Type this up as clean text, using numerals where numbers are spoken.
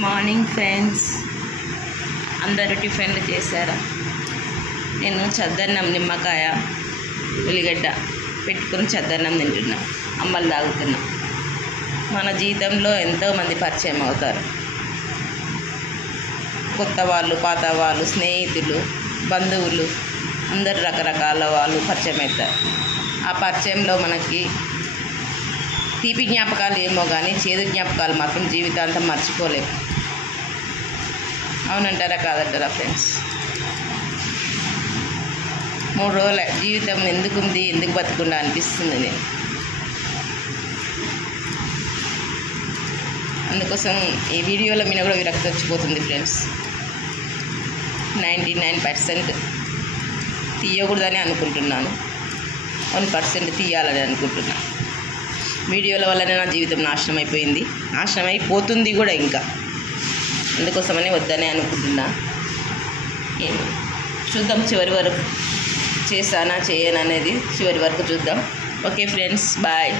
Morning friends, అందరూ టిఫిన్లు చేశారా? నేను చద్దన్నం నిమ్మకాయ ఉల్లిగడ్డ పెట్టుకుని చద్దన్నం తింటున్నా, అమ్మలు తాగుతున్నా. మన జీవితంలో ఎంతోమంది పరిచయం అవుతారు. కొత్త వాళ్ళు, పాత వాళ్ళు, స్నేహితులు, బంధువులు, అందరు రకరకాల వాళ్ళు పరిచయం అవుతారు. ఆ పరిచయంలో మనకి తీపి జ్ఞాపకాలు ఏమో కానీ చేదు జ్ఞాపకాలు మాత్రం జీవితాంతం మర్చిపోలేము. అవునంటారా కాదంటారా ఫ్రెండ్స్? 3 రోజుల జీవితం ఎందుకుంది, ఎందుకు బతుకుండా అనిపిస్తుంది నేను. అందుకోసం ఈ వీడియోలో మీద కూడా విరక్తి వచ్చిపోతుంది ఫ్రెండ్స్. 99% తీయకూడదని అనుకుంటున్నాను, 1% తీయాలని అనుకుంటున్నాను. వీడియోల వల్లనే నా జీవితం నాశనం అయిపోయింది, నాశనం అయిపోతుంది కూడా ఇంకా. అందుకోసమని వద్దనే అనుకుంటున్నా. ఏమో చూద్దాం, చివరి వరకు చేస్తానా చేయను అనేది చివరి వరకు చూద్దాం. Okay friends, bye.